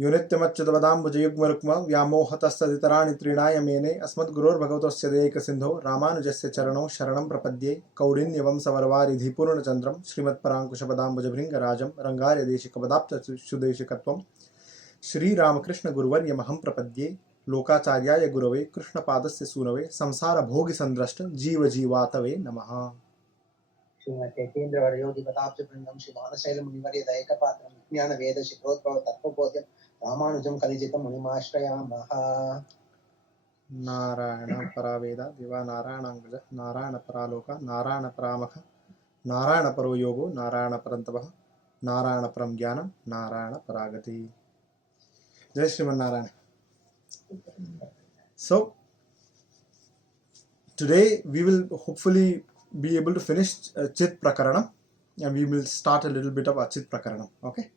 यो नित्यमच्युतपदाम्बुजयुग्मरुक्म व्यामोहतस्तदितराणि तृणाय मेने अस्मद्गुरोर्भगवतोऽस्य दयैकसिन्धो रामानुजस्य चरणौ शरणं प्रपद्ये कौडिन्यवंशवरवारिधि पूर्णचन्द्रं श्रीमत्पराङ्कुशपदाम्बुजभृङ्गराजं रङ्गार्यदेशिकपदाब्जसुदेशिकत्वं श्रीरामकृष्णगुरुवर्यमहं प्रपद्ये लोकाचार्याय गुरवे कृष्णपादस्य सूनवे संसारभोगिसन्द्रष्ट जीवजीवातवे नमः। श्रीमते केन्द्रवर योगी प्रताप वृंदम श्री मानशैल मुनिवर्य दयकपात्रं ज्ञान वेद शिखरोद्भव तत्वबोध्यं रामानुजं कलिजितं मुनिमाश्रयामः। नारायण परावेद दिवा नारायणांग्रज नारायण परालोक नारायण परामख नारायण परो योगो नारायण परंतपः नारायण परम ज्ञानम नारायण परागति। जय Sriman Narayana. So today we will hopefully be able to finish Chit Prakaranam, and we will start a little bit of Achit Prakaranam. Okay,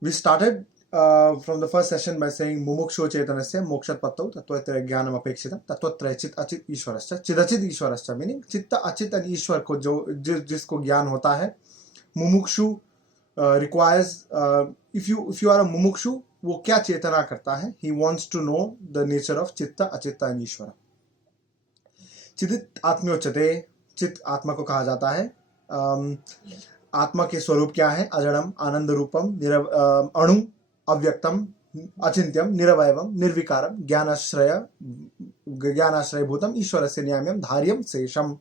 we started from the first session by saying Mumukshu Chetanasya Mokshat Pattau Tattvatraya Jnanam Apekshitam Tattvatraya Chit Achit Ishwarascha Chidachit Ishwarascha, meaning Chitta Achit and Ishwar ko जिसको ज्ञान होता है, मुमुक्षु requires if you are a mumukshu, वो क्या चेतना करता है? He wants to know the nature of चित्ता अचित्ता and ईश्वर। चिदित आत्म्योच्यते, चित आत्मा को कहा जाता है। आत्मा के स्वरूप क्या है? अजड़म, आनंद रूपम, अणु, अव्यक्तम, अचिंत्यम, निरवयवम, निर्विकारम, ज्ञानाश्रय भूतम, ईश्वरस्य न्याम्यम, धार्यम, शेषम।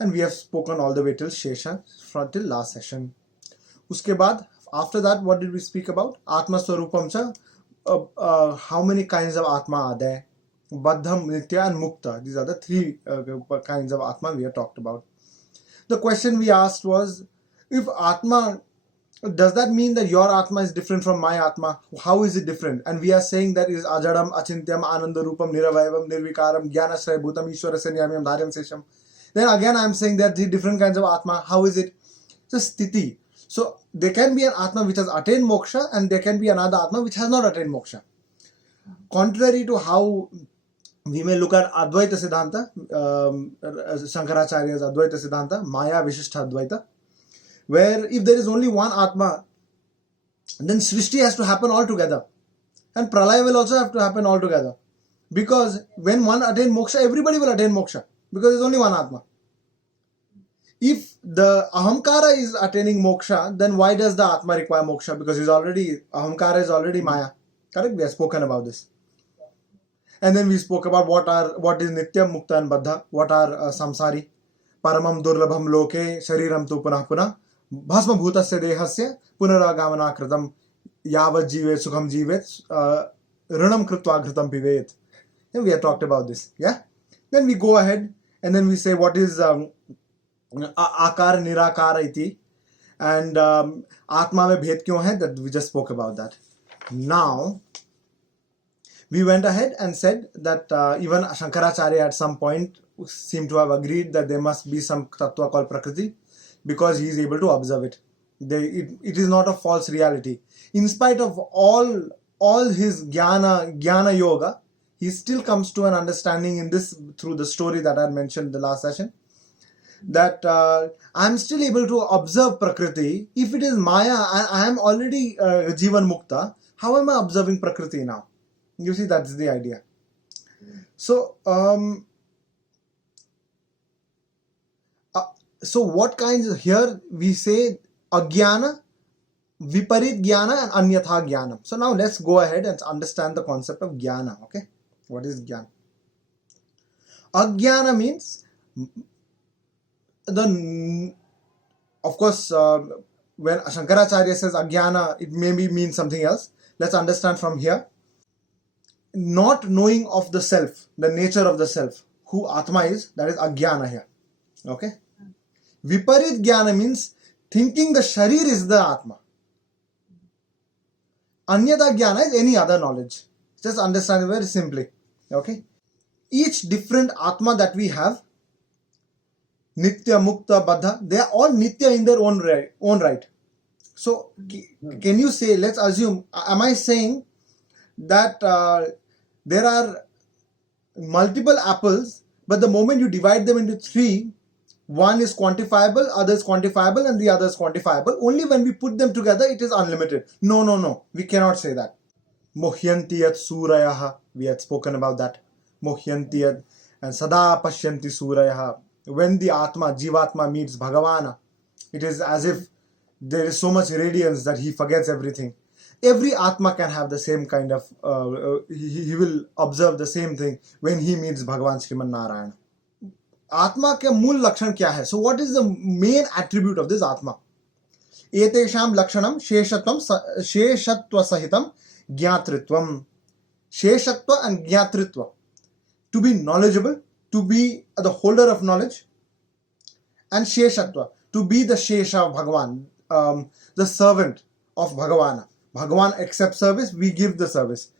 And we have spoken all the way till Shesha, till last session. उसके बाद after that what did we speak about? Atma Swarupam cha, how many kinds of Atma are there? Baddham, Nitya and Mukta. These are the three kinds of Atma we have talked about. The question we asked was, if Atma, does that mean that your Atma is different from my Atma? How is it different? And we are saying that it is Ajadam, Achintyam, Anandarupam, Niravayvam, Nirvikaram, Jnanashraya Bhutam, Ishwarasya Nyamyam, Dharyam Sesham. Then again I am saying there are three different kinds of Atma. How is it? Just Sthiti. So there can be an Atma which has attained moksha, and there can be another Atma which has not attained moksha. Contrary to how we may look at Advaita Siddhanta, Shankaracharya's Advaita Siddhanta, Maya Vishishta Advaita, where if there is only one Atma, then Srishti has to happen all together. And Pralaya will also have to happen all together. Because when one attains moksha, everybody will attain moksha. Because there is only one Atma. If the Ahamkara is attaining moksha, then why does the Atma require moksha? Because Ahamkara is already Maya. Correct? We have spoken about this. And then we spoke about what is Nitya, Mukta and Baddha, what are Samsari, Paramam Durlabham Loke, Shariram tu Punah Punah, Bhasma Bhutasya Dehasya, Punaragamana Kritam, Yavat Jivet, Sukham Jivet, Runam Kritva Kritam Pivet. And we have talked about this. Yeah? Then we go ahead and then we say what is Akar Nirakara iti, and Atma mein bhed kyun hai, that we just spoke about that. Now we went ahead and said that even Shankaracharya at some point seemed to have agreed that there must be some tattva called Prakriti, because he is able to observe it. It is not a false reality. In spite of all his jnana yoga, he still comes to an understanding in this through the story that I had mentioned in the last session, that I am still able to observe Prakriti. If it is Maya, I am already Jivan Mukta. How am I observing Prakriti now? You see, that's the idea. So, so what kinds of, here we say Agyana, Viparit Jnana and Anyatha Jnanam. So now let's go ahead and understand the concept of Jnana. Okay, what is Jnana? Agyana means, of course, when Shankaracharya says Agyana, it maybe means something else. Let's understand from here. Not knowing of the self, the nature of the self, who Atma is, that is Agyana here. Okay? Viparit Jnana means thinking the Sharir is the Atma. Anyata Jnana is any other knowledge. Just understand it very simply. Okay? Each different Atma that we have, Nitya, Mukta, Baddha, they are all Nitya in their own right. So, can you say, let's assume, am I saying that there are multiple apples, but the moment you divide them into three, One is quantifiable, other is quantifiable, and the other is quantifiable. Only when we put them together, it is unlimited. No. We cannot say that. Mohyanti yat surayaha. We had spoken about that. Mohyanti yat and sada pashyanti surayaha. When the Atma, Jivatma meets Bhagavana, it is as if there is so much radiance that he forgets everything. Every Atma can have the same kind of, he will observe the same thing when he meets Bhagavan Sriman Narayana. आत्मा के मूल लक्षण क्या है? So what is the main attribute of this आत्मा? एतेषां लक्षणं शेषत्व सहितं ज्ञातृत्वम. शेषत्व and ज्ञातृत्व. To be knowledgeable, to be the holder of knowledge, and sheshatva, to be the shesha of Bhagavan, the servant of Bhagavana. Bhagavan accepts service, we give the service.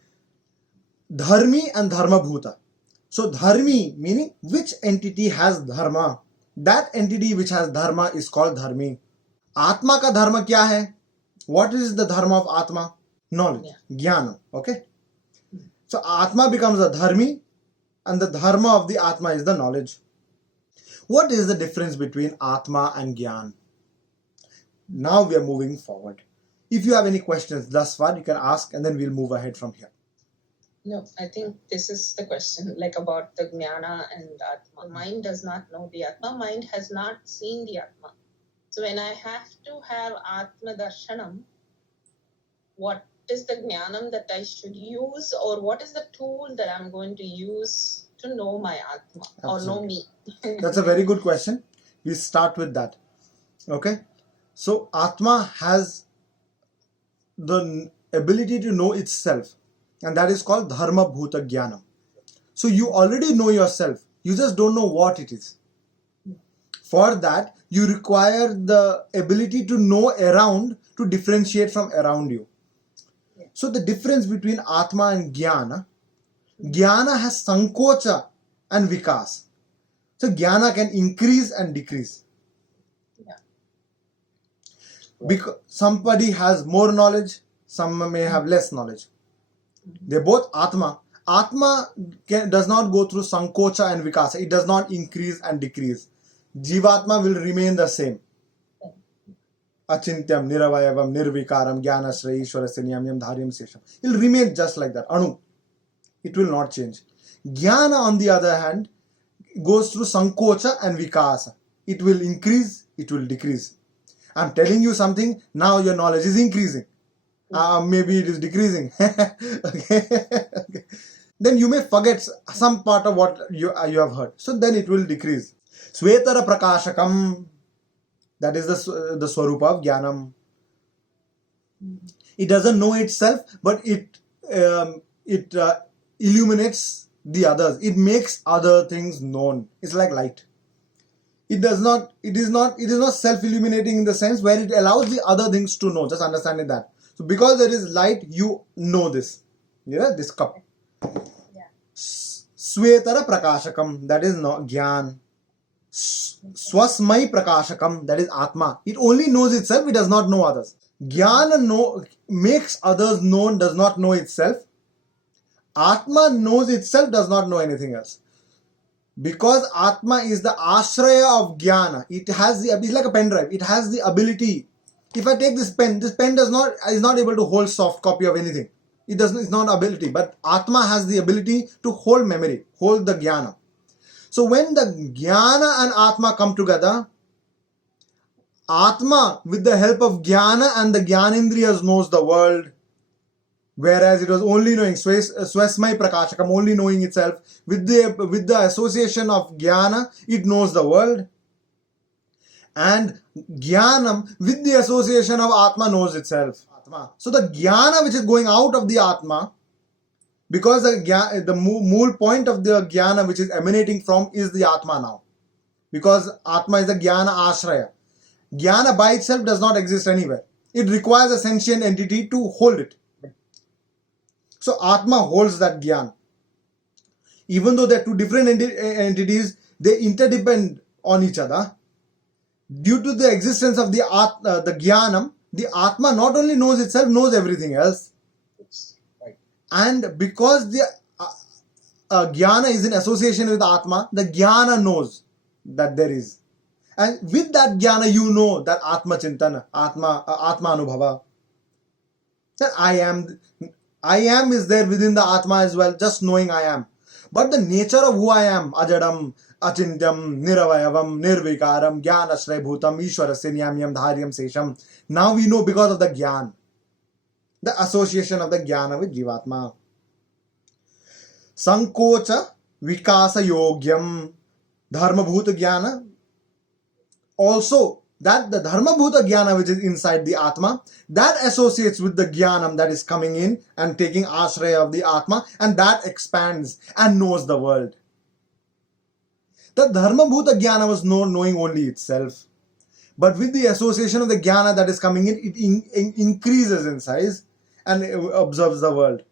Dharmi and dharma bhuta. So dharmi meaning which entity has dharma. That entity which has dharma is called dharmi. Atma ka dharma kya hai? What is the dharma of Atma? Knowledge, jnana. Okay. So Atma becomes a dharmi, and the dharma of the Atma is the knowledge. What is the difference between Atma and Gyan? Now we are moving forward. If you have any questions thus far, you can ask, and then we'll move ahead from here. No, I think this is the question, like about the Jnana and Atma. The mind does not know the Atma. Mind has not seen the Atma. So when I have to have Atma Darshanam, what is the Jnanam that I should use, or what is the tool that I'm going to use to know my Atma or know me? That's a very good question. We start with that. Okay. So Atma has the ability to know itself, and that is called Dharma Bhuta Jnanam. So you already know yourself. You just don't know what it is. For that, you require the ability to know around, to differentiate from around you. So the difference between Atma and Jnana has Sankocha and Vikas. So Jnana can increase and decrease. Because somebody has more knowledge, some may have less knowledge. They're both Atma. Atma does not go through Sankocha and Vikasa. It does not increase and decrease. Jivatma will remain the same. Achintyam, Niravayavam, Nirvikaram, Jnanashraya, Ishwarasya Niyamyam, Dharyam Sesham. It will remain just like that. Anu. It will not change. Jnana, on the other hand, goes through Sankocha and Vikasa. It will increase, it will decrease. I'm telling you something, now your knowledge is increasing. Maybe it is decreasing. Okay. Then you may forget some part of what you have heard. So then it will decrease. Svetara Prakashakam, that is the Swarupa of Jnanam. It doesn't know itself, but it illuminates the others. It makes other things known. It's like light. It is not self-illuminating in the sense where it allows the other things to know. Just understanding that. So because there is light, you know this. This cup. Svetara Prakashakam, that is not Gyan. Swasmai Prakashakam, that is Atma. It only knows itself, it does not know others. Jnana makes others known, does not know itself. Atma knows itself, does not know anything else. Because Atma is the ashraya of Jnana. It's like a pen drive. It has the ability. If I take this pen is not able to hold soft copy of anything. It's not ability. But Atma has the ability to hold memory, hold the Jnana. So when the Jnana and Atma come together, Atma with the help of Jnana and the Jnanindriyas knows the world. Whereas it was only knowing Swasmai Prakashakam, only knowing itself. With the association of Jnana, it knows the world. And Jnanam, with the association of Atma, knows itself. So the Jnana which is going out of the Atma, because the mool point of the Jnana which is emanating from is the Atma now. Because Atma is the Jnana Ashraya. Jnana by itself does not exist anywhere. It requires a sentient entity to hold it. So Atma holds that Jnana. Even though they are two different entities, they interdepend on each other. Due to the existence of the Jnanam, the Atma not only knows itself, knows everything else. Right. And because the Jnana is in association with Atma, the Jnana knows that there is. And with that jnana, you know that Atma Chintana, Atma Anubhava. That I am is there within the Atma as well, just knowing I am. But the nature of who I am, Ajadam, Achintyam, Niravayavam, Nirvikaram, Jnanashraya Bhutam, Ishwarasya Nyamyam, Dharyam Sesham. Now we know because of the Jnana, the association of the Jnana with Jivatma. Sankocha Vikasa Yogyam, Dharma Bhuta Jnana. Also, that the Dharma Bhuta Jnana which is inside the Atma, that associates with the Jnanam that is coming in and taking Ashraya of the Atma, and that expands and knows the world. The Dharma Bhuta Jnana was knowing only itself. But with the association of the Jnana that is coming in, it increases in size and observes the world.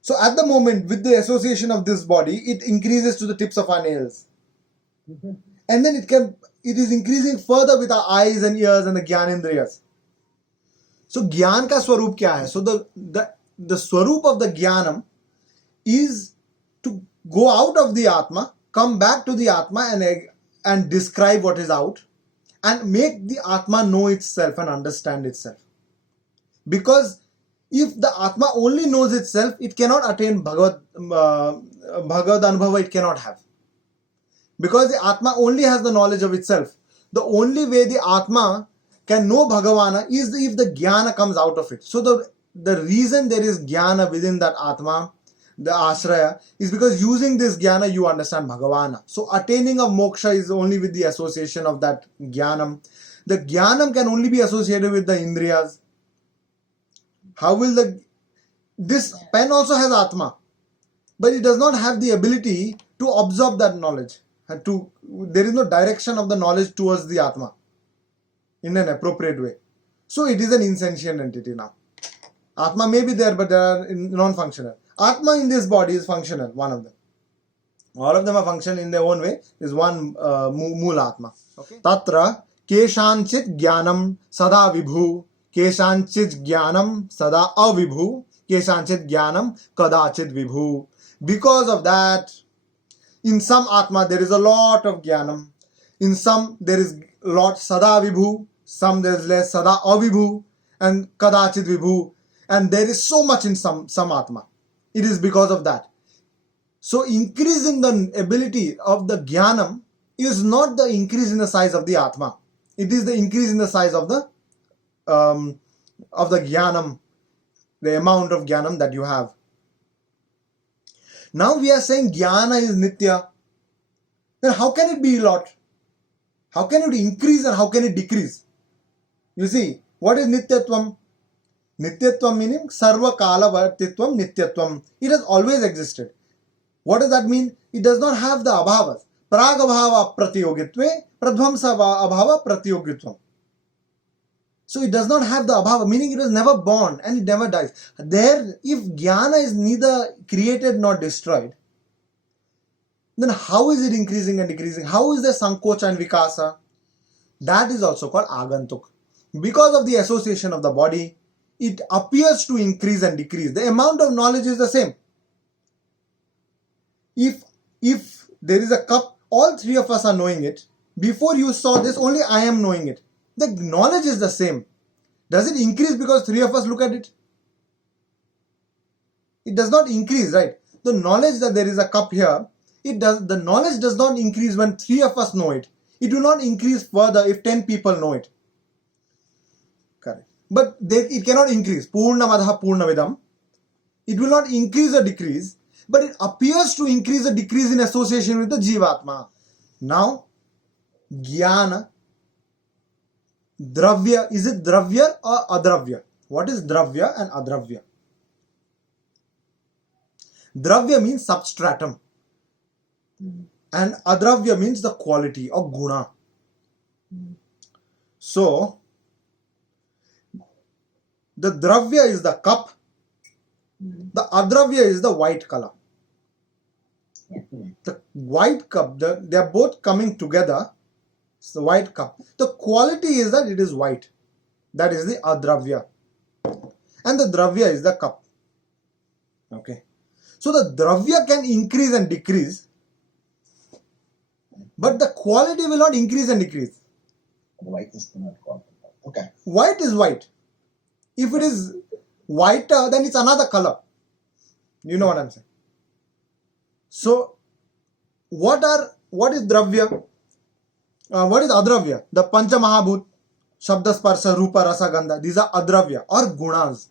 So at the moment, with the association of this body, it increases to the tips of our nails. And then it is increasing further with our eyes and ears and the Jnanendriyas. So Jnana ka swarup kya hai? So the swarup of the Jnanam is to go out of the Atma, come back to the Atma and describe what is out and make the Atma know itself and understand itself. Because if the Atma only knows itself, it cannot attain Bhagavad Anubhava, it cannot have. Because the Atma only has the knowledge of itself. The only way the Atma can know Bhagavana is if the Jnana comes out of it. So the reason there is Jnana within that Atma, the Ashraya, is because using this Jnana you understand Bhagavana. So attaining of moksha is only with the association of that Jnanam. The Jnanam can only be associated with the Indriyas. How will this pen also has Atma, but it does not have the ability to absorb that knowledge. There is no direction of the knowledge towards the Atma in an appropriate way. So it is an insentient entity now. Atma may be there, but they are non-functional. Atma in this body is functional, one of them. All of them are functional in their own way. Is one Moola Atma. Okay. Tatra Keshanchit Jnanam Sada Vibhu, Keshanchit Jnanam Sada Avibhu, Keshanchit Jnanam Kadachit Vibhu. Because of that, in some Atma there is a lot of Jnanam. In some there is a lot Sada Vibhu, some there is less Sada Avibhu and Kadachit Vibhu. And there is so much in some Atma. It is because of that. So increasing the ability of the Jnanam is not the increase in the size of the Atma. It is the increase in the size of the Jnanam, the amount of Jnanam that you have. Now we are saying Jnana is Nitya. Then how can it be a lot? How can it increase and how can it decrease? You see, what is Nityatvam? Nityatvam meaning Sarva Kala Vartitvam Nityatvam. It has always existed. What does that mean? It does not have the abhavas. Pragabhava pratyogitve, pradvamsa abhava pratyogitvam. So it does not have the abhava, meaning it was never born and it never dies. There, if jnana is neither created nor destroyed, then how is it increasing and decreasing? How is there sankocha and vikasa? That is also called agantuk. Because of the association of the body, it appears to increase and decrease. The amount of knowledge is the same. If there is a cup, all three of us are knowing it. Before you saw this, only I am knowing it. The knowledge is the same. Does it increase because three of us look at it? It does not increase, right? The knowledge that there is a cup here, the knowledge does not increase when three of us know it. It will not increase further if 10 people know it. Correct. But it cannot increase. Purnamadaha Purnavidam. It will not increase or decrease, but it appears to increase or decrease in association with the Jivatma. Now, Jnana, Dravya, is it Dravya or Adravya? What is Dravya and Adravya? Dravya means substratum. And Adravya means the quality or guna. So, the Dravya is the cup. The Adravya is the white color. The white cup, they are both coming together. It's the white cup. The quality is that it is white. That is the Adravya. And the Dravya is the cup. Okay. So the Dravya can increase and decrease. but the quality will not increase and decrease. The whiteness cannot go up and down. Okay. White is white. If it is whiter, then it's another color. You know what I'm saying? So, what is dravya? What is adravya? The Pancha Mahabhut, Shabda, Sparsha, Rupa, Rasa, Gandha. These are adravya or gunas.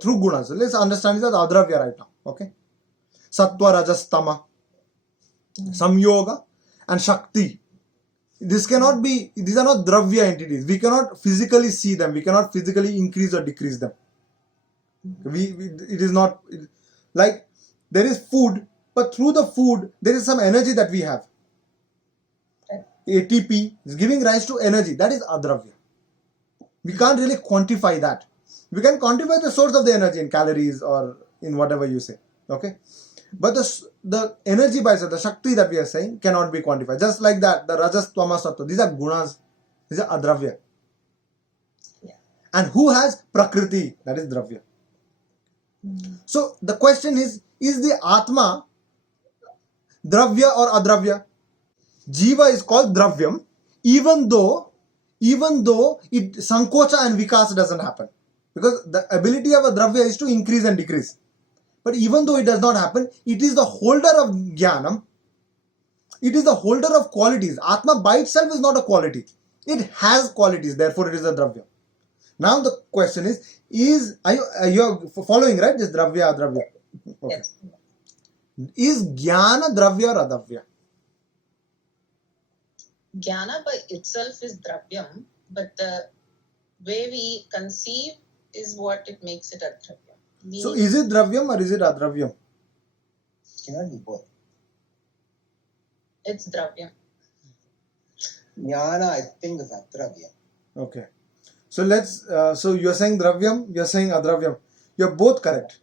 Through gunas. Let's understand this as adravya right now. Okay? Sattva, Rajas, Tama, Samyoga and Shakti. These are not dravya entities. We cannot physically see them. We cannot physically increase or decrease them. It is not like there is food, but through the food there is some energy that we have. ATP is giving rise to energy. That is adravya. We can't really quantify that. We can quantify the source of the energy in calories or in whatever you say. Okay? But the energy by itself, the Shakti that we are saying, cannot be quantified. Just like that, the Rajas, Tamas, Sattva, these are gunas. These are adravya. Yeah. And who has Prakriti? That is dravya. So the question is the Atma dravya or adravya? Jiva is called dravyam, even though it sankocha and vikas doesn't happen. Because the ability of a dravya is to increase and decrease. But even though it does not happen, it is the holder of jnanam. It is the holder of qualities. Atma by itself is not a quality. It has qualities, therefore it is a dravya. Now the question is are you following, right? This dravya, adravya. Okay. Yes. Is jnana dravya or adravya? Jnana by itself is dravyam, but the way we conceive is what it makes it adravya. So is it dravyam or is it adravyam? Cannot be both. It's dravyam. Jnana, I think, is adravya. Okay. So so you're saying dravyam, you're saying adravyam. You're both correct.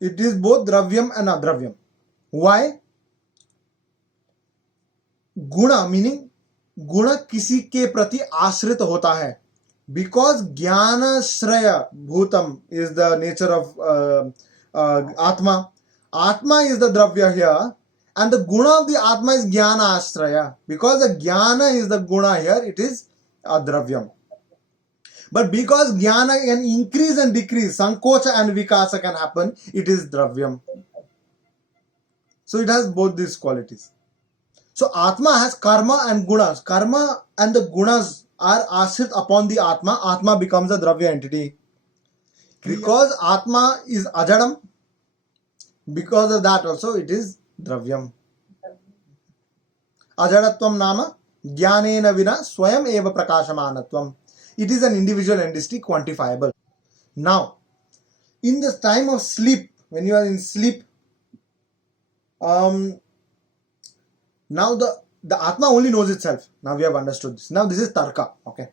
It is both dravyam and adravyam. Why? Guna, meaning guna किसी के प्रति आश्रित होता है. Because jnana shraya bhutam is the nature of atma. Atma is the dravya here, and the guna of the atma is jnana ashraya. Because the jnana is the guna here, it is adravyam. But because jnana can increase and decrease, sankocha and vikasa can happen, it is dravyam. So it has both these qualities. So Atma has karma and gunas. Karma and the gunas are ashrit upon the Atma. Atma becomes a dravya entity. Because Atma is ajadam, because of that also it is dravyam. Ajadatvam nama jnanena vina swayam eva prakashamanatvam. It is an individual entity, quantifiable. Now, in the time of sleep, when you are in sleep, now the Atma only knows itself. Now we have understood this. Now this is Tarka. Okay.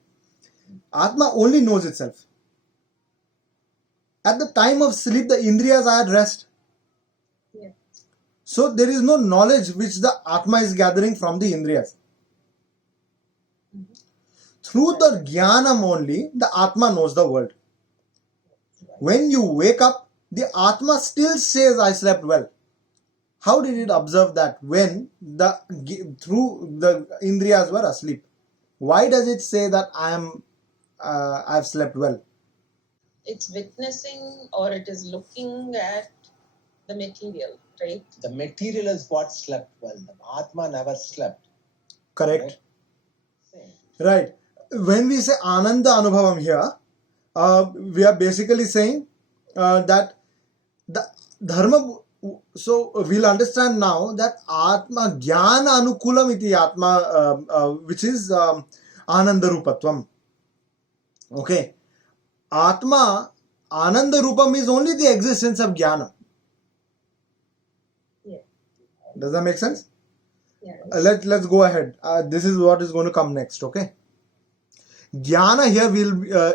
Atma only knows itself. At the time of sleep, the Indriyas are at rest. Yeah. So there is no knowledge which the Atma is gathering from the Indriyas. Through the Jnanam only, the Atma knows the world. When you wake up, the Atma still says, I slept well. How did it observe that when through the Indriyas were asleep? Why does it say that I've slept well? It's witnessing or it is looking at the material, right? The material is what slept well. The Atma never slept. Correct. Same. Right. When we say Ananda Anubhavam here, we are basically saying that the Dharma. So we'll understand now that Atma Jnana Anukulam iti Atma, which is Ananda Rupatvam. Okay. Atma, Ananda Rupam is only the existence of Jnana. Yeah. Does that make sense? Yeah. Let's go ahead. This is what is going to come next. Okay. Jnana here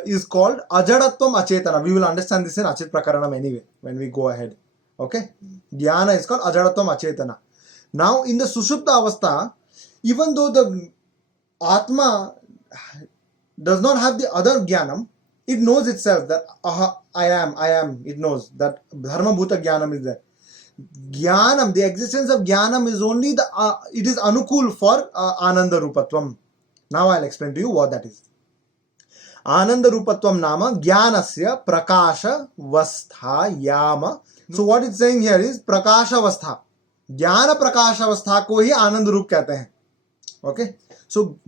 is called Ajadatvam Achetana. We will understand this in Achit Prakaranam anyway when we go ahead. Okay. Jnana is called Ajadatvam Achetana. Now in the Sushupta Avastha, even though the Atma does not have the other Jnanam, it knows itself that I am, it knows that Dharma Bhuta Jnanam is there. Jnanam, the existence of Jnanam is only it is anukul for Ananda Rupatvam. Now I'll explain to you what that is. Ananda Rupatvam nama Jnanasya Prakasha Vastha Yama. So what it's saying here is Prakasha Vastha. Jnana Prakasha Vastha ko hi Anand Rup kehte hain. Okay. So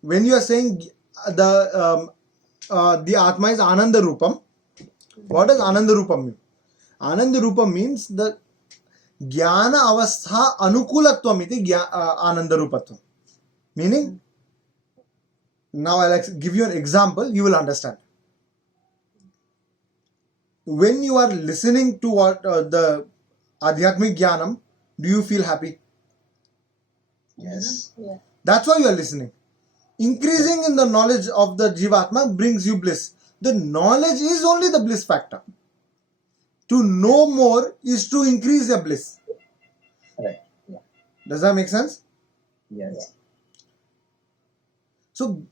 when you are saying the Atma is Ananda Rupam, what does Ananda Rupam mean? Ananda Rupam means the Jnana Avastha Anukulatvam iti Ananda Rupatvam. Meaning, now I'll give you an example, you will understand. When you are listening to what the Adhyatmic Jnanam, do you feel happy? Yes. Yeah. That's why you are listening. Increasing in the knowledge of the Jivatma brings you bliss. The knowledge is only the bliss factor. To know more is to increase your bliss. Right. Does that make sense? Yes. So,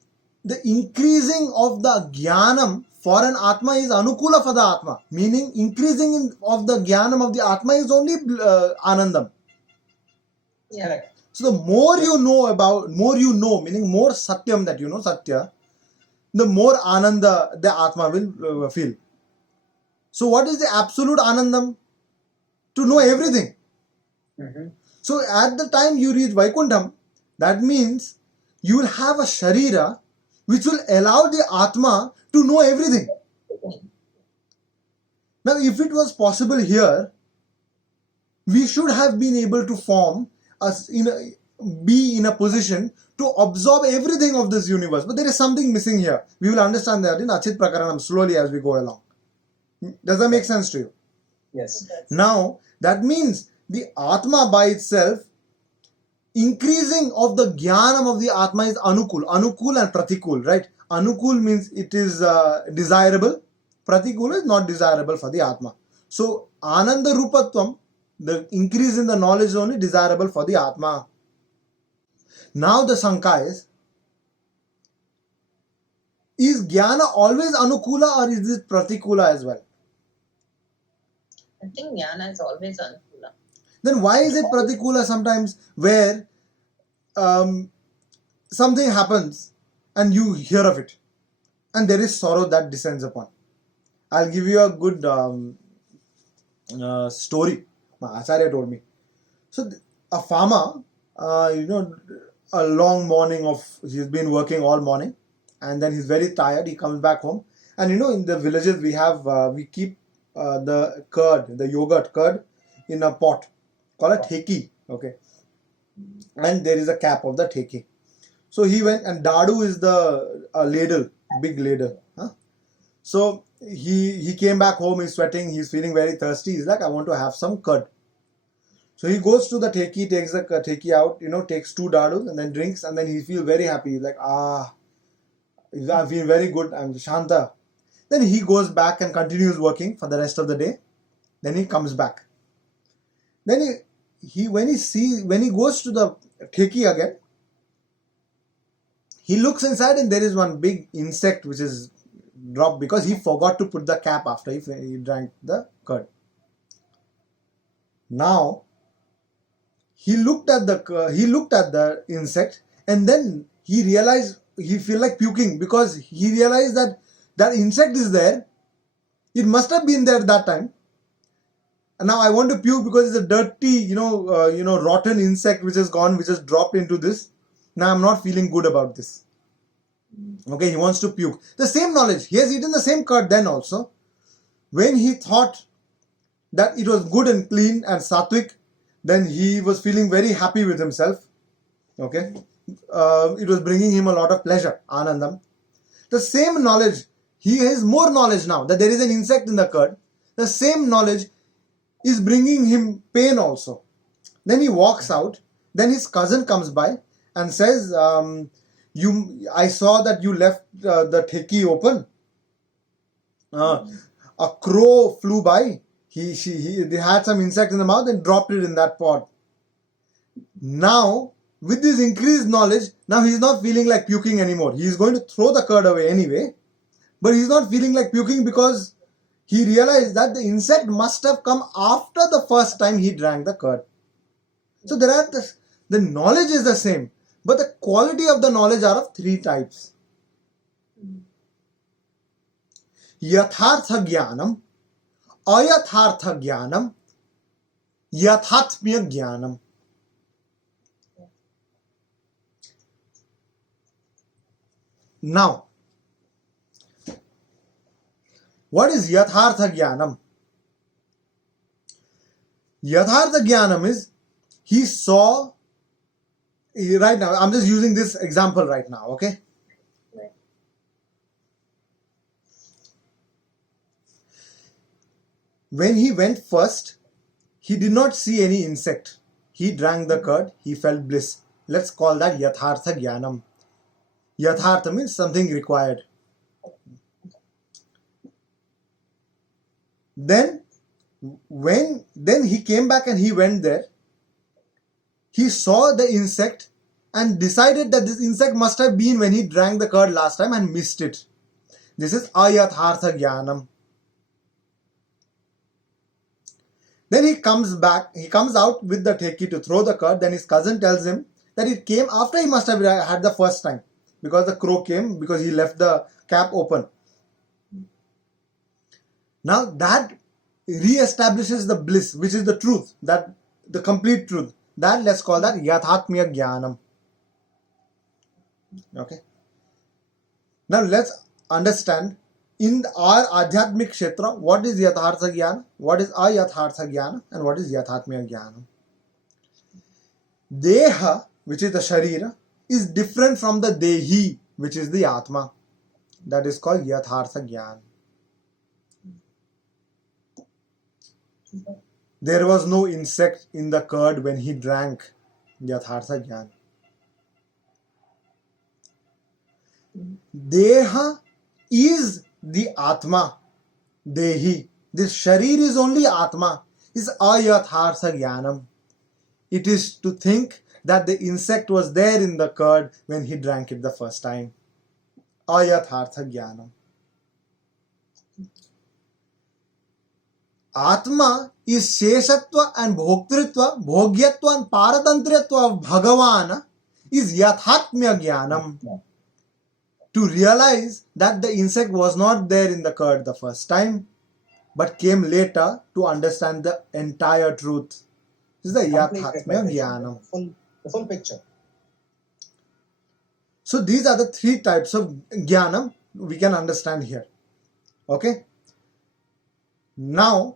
the increasing of the Jnanam for an Atma is Anukula for the Atma. Meaning, increasing of the Jnanam of the Atma is only Anandam. Yeah. Correct. So, the more you know, meaning more Satyam that you know, Satya, the more Ananda the Atma will feel. So, what is the absolute Anandam? To know everything. Mhm. So, at the time you reach Vaikuntham, that means you will have a Sharira which will allow the Atma to know everything. Now, if it was possible here, we should have been able to be in a position to absorb everything of this universe. But there is something missing here. We will understand that in Achit Prakaranam slowly as we go along. Does that make sense to you? Yes. Now, that means the Atma by itself, increasing of the Jnanam of the Atma is Anukul. Anukul and Pratikul, right? Anukul means it is desirable. Pratikul is not desirable for the Atma. So, Ananda Rupatvam, the increase in the knowledge is only desirable for the Atma. Now the Sanka is Jnana always Anukula or is it Pratikula as well? I think Jnana is always Anukula. Then why is it Pratikula sometimes where something happens and you hear of it and there is sorrow that descends upon? I'll give you a good story. My Acharya told me. So a farmer, a long morning he's been working all morning and then he's very tired. He comes back home and in the villages we keep the curd, the yogurt curd in a pot called a theki. Okay. And there is a cap of the theki. So he went, and dadu is the ladle, big ladle. Huh? So he came back home, he's sweating, he's feeling very thirsty. He's like, I want to have some curd. So he goes to the theki, takes the theki out, takes 2 dadus and then drinks, and then he feels very happy. He's like, I feel very good, I'm Shanta. Then he goes back and continues working for the rest of the day. Then he comes back. Then when he goes to the theki again, he looks inside and there is one big insect which is dropped because he forgot to put the cap after he drank the curd. Now he looked at the insect and then he realized he feel like puking because he realized that insect is there. It must have been there that time. And now I want to puke because it's a dirty, rotten insect which has dropped into this. Now I'm not feeling good about this. Okay, he wants to puke. The same knowledge. He has eaten the same curd then also. When he thought that it was good and clean and sattvic, then he was feeling very happy with himself. Okay. It was bringing him a lot of pleasure, Anandam. The same knowledge, he has more knowledge now that there is an insect in the curd. The same knowledge is bringing him pain also. Then he walks out. Then his cousin comes by and says, I saw that you left the theki open. A crow flew by. They had some insect in the mouth and dropped it in that pot. Now, with this increased knowledge, now he's not feeling like puking anymore. He's going to throw the curd away anyway. But he's not feeling like puking because he realized that the insect must have come after the first time he drank the curd. So there are the knowledge is the same, but the quality of the knowledge are of three types. Yathartha Jnanam, Ayathartha Jnanam, Yathatmya Jnanam. Now, what is Yathartha Jnanam? Yathartha Jnanam is, he saw, right now, I'm just using this example right now, okay? Right. When he went first, he did not see any insect. He drank the curd, he felt bliss. Let's call that Yathartha Jnanam. Yathartha means something required. Then he came back and he went there. He saw the insect and decided that this insect must have been when he drank the curd last time and missed it. This is Ayathartha Jnanam. Then he comes out with the theki to throw the curd. Then his cousin tells him that it came after he must have had the first time, because the crow came because he left the cap open. Now that re-establishes the bliss, which is the truth, that the complete truth. That let's call that Yathatmya Jnanam. Okay. Now let's understand in our Adhyatmik Kshetra what is Yathartha Jnana, what is Ayathartha Jnana, and what is Yathatmya Jnana. Deha, which is the Sharira, is different from the Dehi, which is the Atma. That is called Yathartha Jnana. There was no insect in the curd when he drank. Yathartha Jnana. Deha is the Atma. Dehi. This Sharir is only Atma. Is Ayathartha Jnanam. It is to think that the insect was there in the curd when he drank it the first time. Ayathartha Jnanam. Atma is Sheshatva and Bhoktritva, Bhogyatva and Paratantritva of Bhagavan is Yathatmya Jnanam. To realize that the insect was not there in the curd the first time, but came later to understand the entire truth. This is the Yathatmya Jnanam. The full picture. So these are the three types of Jnanam we can understand here. Okay? Now,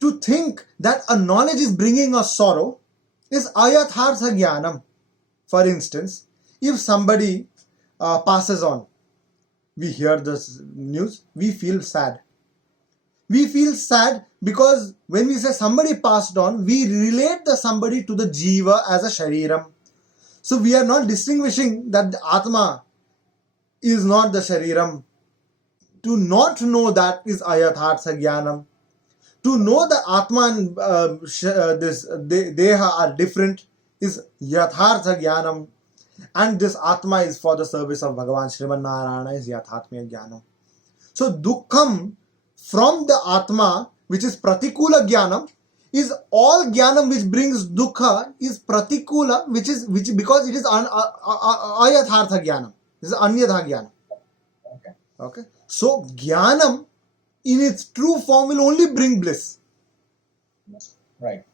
to think that a knowledge is bringing us sorrow is Ayathartha Jnanam. For instance, if somebody passes on, we hear this news, we feel sad. We feel sad because when we say somebody passed on, we relate the somebody to the Jiva as a Shariram. So we are not distinguishing that the Atma is not the Shariram. To not know that is Ayathartha Jnanam. To know the Atma and this Deha are different is Yathartha Jnanam. And this Atma is for the service of Bhagavan Sriman Narayana is Yathatmya Jnanam. So Dukkham from the Atma, which is Pratikula Jnanam, is all Jnanam which brings Dukkha is Pratikula, which because it is Ayathartha Jnanam. This is Anyatha Jnanam. Okay. So Jnanam in its true form will only bring bliss. Right.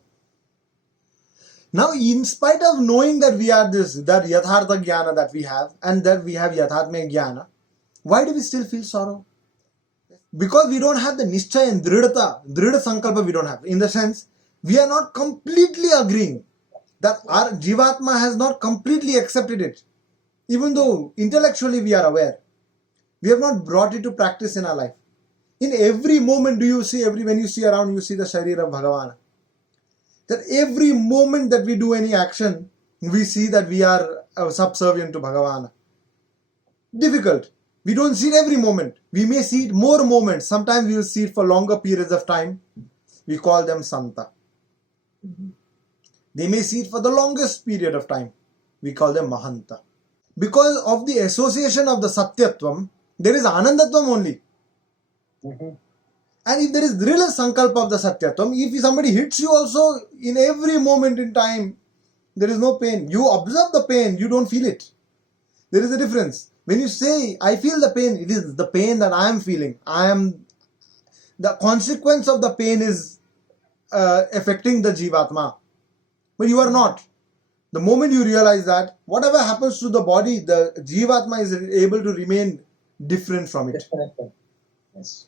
Now, in spite of knowing that we are that Yathartha Jnana that we have, and that we have Yathatmya Jnana, why do we still feel sorrow? Because we don't have the Nishchaya and Dridha Sankalpa we don't have. In the sense, we are not completely agreeing that our Jivatma has not completely accepted it. Even though intellectually we are aware, we have not brought it to practice in our life. In every moment when you see around, you see the Sharira of Bhagavan. That every moment that we do any action, we see that we are subservient to Bhagavan. Difficult. We don't see it every moment. We may see it more moments. Sometimes we will see it for longer periods of time. We call them Santa. They may see it for the longest period of time. We call them Mahanta. Because of the association of the Satyatvam, there is Anandatvam only. And if there is real sankalpa of the Satyatvam, if somebody hits you also in every moment in time, there is no pain. You observe the pain, you don't feel it. There is a difference. When you say, I feel the pain, it is the pain that I am feeling. The consequence of the pain is affecting the Jivatma. But you are not. The moment you realize that, whatever happens to the body, the Jivatma is able to remain different from it. Disconnected. Yes.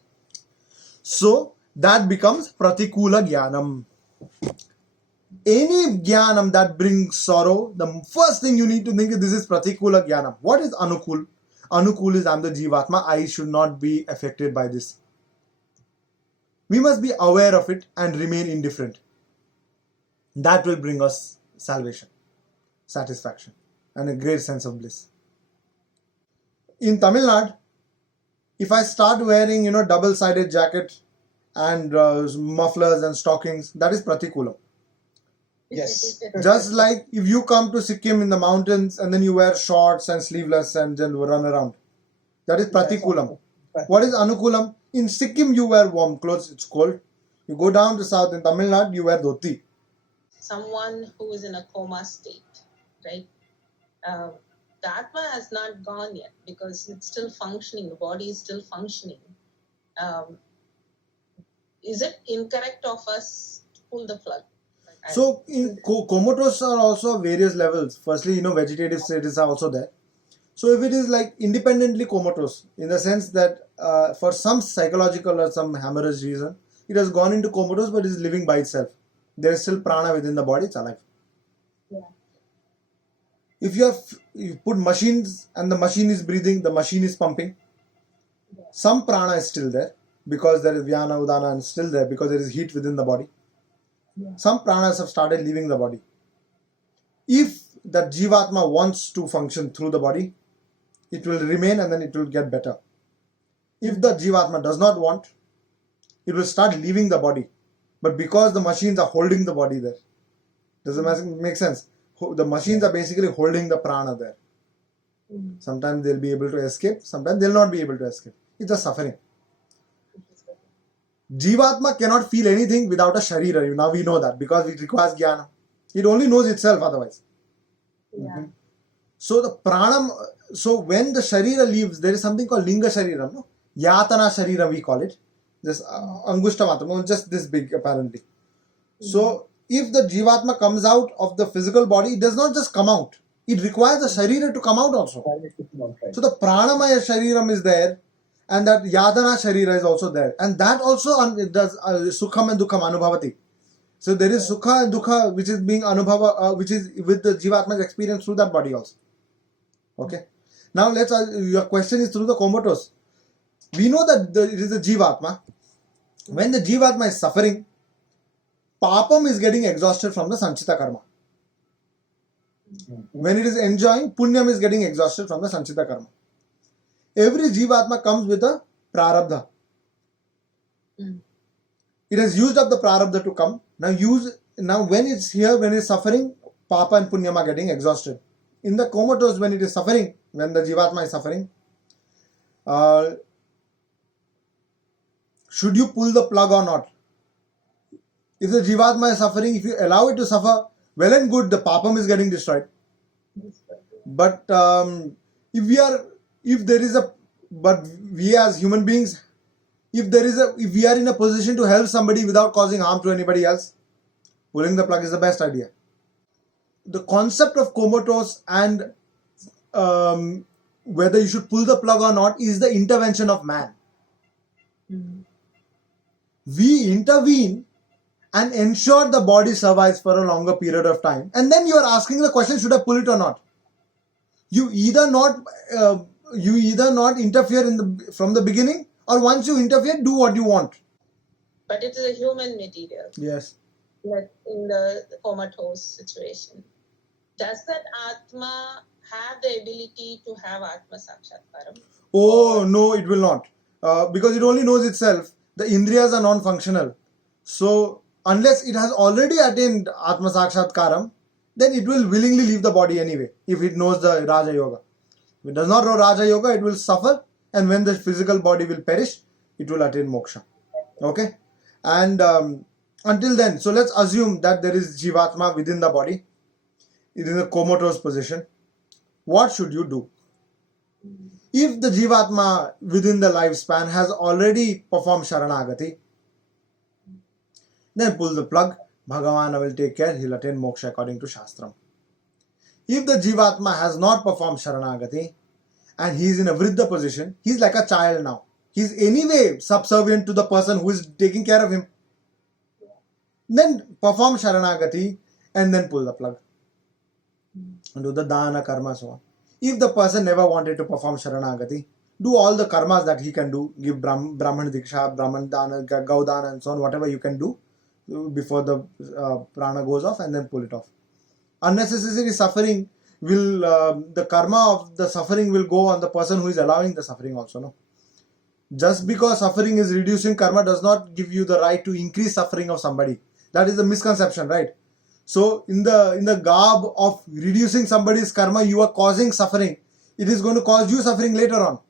So, that becomes Pratikula Jnanam. Any Jnanam that brings sorrow, the first thing you need to think is this is Pratikula Jnanam. What is Anukul? Anukul is I'm the Jivatma, I should not be affected by this. We must be aware of it and remain indifferent. That will bring us salvation, satisfaction, and a great sense of bliss. In Tamil Nadu, if I start wearing, double-sided jacket and mufflers and stockings, that is Pratikula. Yes. Just like if you come to Sikkim in the mountains and then you wear shorts and sleeveless and then run around, that is Pratikulam. What is Anukulam? In Sikkim you wear warm clothes, it's cold. You go down to south in Tamil Nadu, you wear dhoti. Someone who is in a coma state, right? The Atma has not gone yet because it's still functioning, the body is still functioning. Is it incorrect of us to pull the plug? So in comatose are also various levels. Firstly, vegetative states are also there. So if it is like independently comatose, in the sense that for some psychological or some hemorrhage reason, it has gone into comatose but is living by itself. There is still prana within the body, it's alive. Yeah. If you put machines and the machine is breathing, the machine is pumping, some prana is still there because there is vyana, udana and still there because there is heat within the body. Some pranas have started leaving the body. If that Jivatma wants to function through the body, it will remain and then it will get better. If the Jivatma does not want, it will start leaving the body. But because the machines are holding the body there, does it make sense? The machines are basically holding the prana there. Sometimes they'll be able to escape, sometimes they'll not be able to escape. It's a suffering. Jivatma cannot feel anything without a sharira. Now we know that because it requires jnana. It only knows itself otherwise. Yeah. So the pranam, so when the sharira leaves, there is something called linga sharira, no? Yatana sharira we call it. This angushta matram, just this big apparently. So if the jivatma comes out of the physical body, it does not just come out. It requires the sharira to come out also. So the pranamaya shariram is there. And that Yadana Sharira is also there. And that also does Sukham and Dukham Anubhavati. So there is Sukha and Dukha which is being Anubhava, which is with the Jivatma's experience through that body also. Okay. Now your question is through the comatose. We know that it is the Jivatma. When the Jivatma is suffering, Papam is getting exhausted from the Sanchita Karma. When it is enjoying, Punyam is getting exhausted from the Sanchita Karma. Every Jivatma comes with a prarabdha. It has used up the prarabdha to come. Now when it's here, when it's suffering, Papa and Punyam are getting exhausted. In the comatose, when it is suffering, when the Jivatma is suffering, should you pull the plug or not? If the Jivatma is suffering, if you allow it to suffer, well and good, the Papam is getting destroyed. But but we as human beings, if we are in a position to help somebody without causing harm to anybody else, pulling the plug is the best idea. The concept of comatose and whether you should pull the plug or not is the intervention of man. We intervene and ensure the body survives for a longer period of time. And then you are asking the question, should I pull it or not? You either not interfere from the beginning, or once you interfere, do what you want. But it is a human material. Yes. Like in the comatose situation. Does that Atma have the ability to have Atma Sakshatkaram? Oh, no, it will not. Because it only knows itself. The Indriyas are non-functional. So, unless it has already attained Atma Sakshatkaram, then it will willingly leave the body anyway, if it knows the Raja Yoga. If it does not know Raja Yoga, it will suffer, and when the physical body will perish, it will attain moksha. Okay, and until then, so let's assume that there is Jivatma within the body. It is in a comatose position. What should you do? If the Jivatma within the lifespan has already performed Sharanagati, then pull the plug. Bhagavan will take care. He'll attain moksha according to Shastram. If the Jivatma has not performed Sharanagati and he is in a Vriddha position, he's like a child now. He's anyway subservient to the person who is taking care of him. Then perform Sharanagati and then pull the plug. And do the dana karma, so on. If the person never wanted to perform Sharanagati, do all the karmas that he can do. Give Brahman Diksha, Brahman Dana, Gaudana and so on, whatever you can do before the prana goes off, and then pull it off. Unnecessary suffering will, the karma of the suffering will go on the person who is allowing the suffering also. No? Just because suffering is reducing karma does not give you the right to increase suffering of somebody. That is the misconception, right? So in the garb of reducing somebody's karma, you are causing suffering. It is going to cause you suffering later on.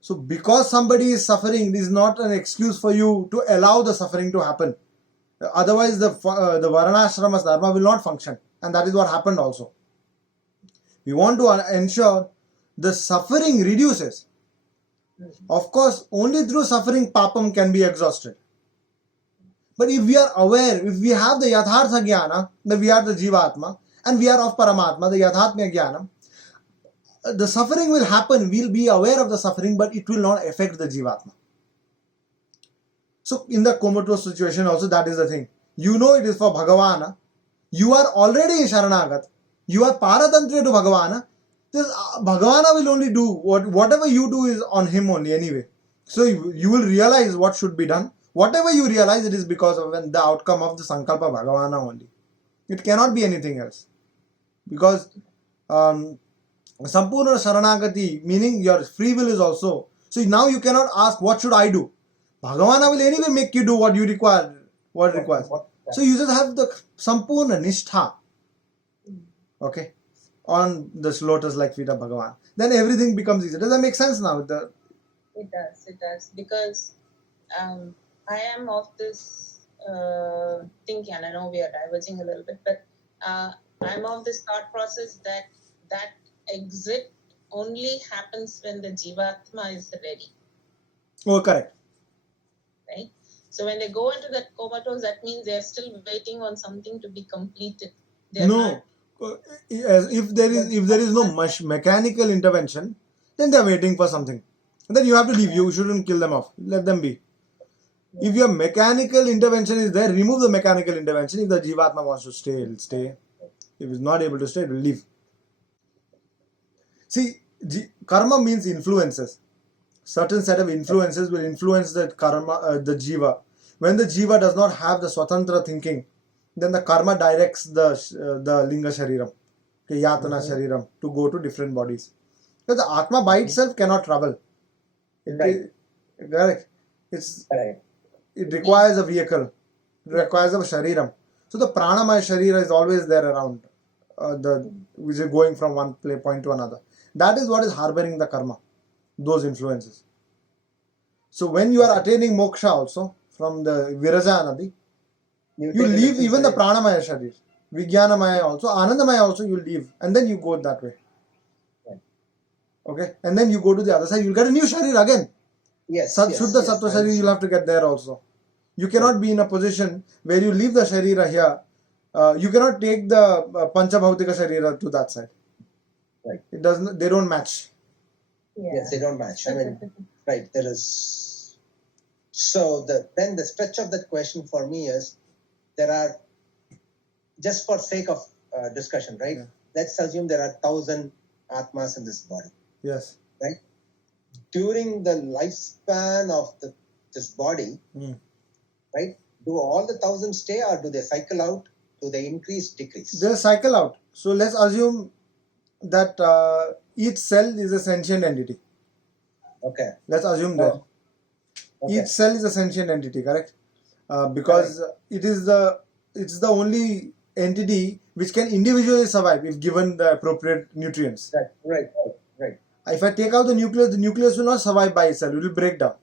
So because somebody is suffering, it is not an excuse for you to allow the suffering to happen. Otherwise, the Varnashrama dharma will not function, and that is what happened also. We want to ensure the suffering reduces. Of course, only through suffering papam can be exhausted. But if we are aware, if we have the yathartha jnana, that we are the jivatma, and we are of Paramatma, the yathatmya jnana, the suffering will happen, we'll be aware of the suffering, but it will not affect the jivatma. So in the comatose situation also, that is the thing. You know it is for Bhagavana. You are already in Sharanagat. You are Paratantriya to Bhagavana. This Bhagavana will only do whatever you do is on him only anyway. So you will realize what should be done. Whatever you realize, it is because of the outcome of the Sankalpa Bhagavana only. It cannot be anything else. Because Sampurna Sharanagati, meaning your free will is also. So now you cannot ask, what should I do? Bhagavana will anyway make you do what you require. What requires. So you just have the Sampurna Nishtha. Okay. On the lotus like feet of Bhagavan. Then everything becomes easy. Does that make sense now? It does. Because I am of this thinking, and I know we are diverging a little bit, but I'm of this thought process that exit only happens when the Jivatma is ready. Oh, correct. Right? So when they go into that comatose, that means they are still waiting on something to be completed. No. If there is no mechanical intervention, then they are waiting for something. Then you have to leave. You shouldn't kill them off. Let them be. If your mechanical intervention is there, remove the mechanical intervention. If the Jivatma wants to stay, it will stay. If it's not able to stay, it will leave. See, karma means influences. Certain set of influences will influence the karma, the jiva. When the jiva does not have the swatantra thinking, then the karma directs the linga shariram, yatana shariram, to go to different bodies. Because the atma by itself cannot travel. Correct. It requires a vehicle. It requires a shariram. So the pranamaya sharira is always there around, which is going from one point to another. That is what is harboring the karma, those influences. So when you are attaining moksha also from the Viraja Nadi, you leave even the pranamaya sharir, Vijnanamaya also, Anandamaya also you leave, and then you go that way. Okay, and then you go to the other side, you'll get a new sharir again. Shuddha Sattva sharir, you'll have to get there also. You cannot be in a position where you leave the sharira here. You cannot take the Panchabhautika sharira to that side. Right. It doesn't. They don't match. Yes, they don't match. I mean, right. There is. So then the stretch of that question for me is, there are, just for sake of discussion, right? Yeah. Let's assume there are 1,000 atmas in this body. Yes. Right. During the lifespan of this body, right? Do all the 1,000 stay, or do they cycle out? Do they increase, decrease? They cycle out. So let's assume that each cell is a sentient entity. Okay. Let's assume that. Okay. Each cell is a sentient entity, correct? Because it is the only entity which can individually survive if given the appropriate nutrients. Right. If I take out the nucleus will not survive by itself. It will break down.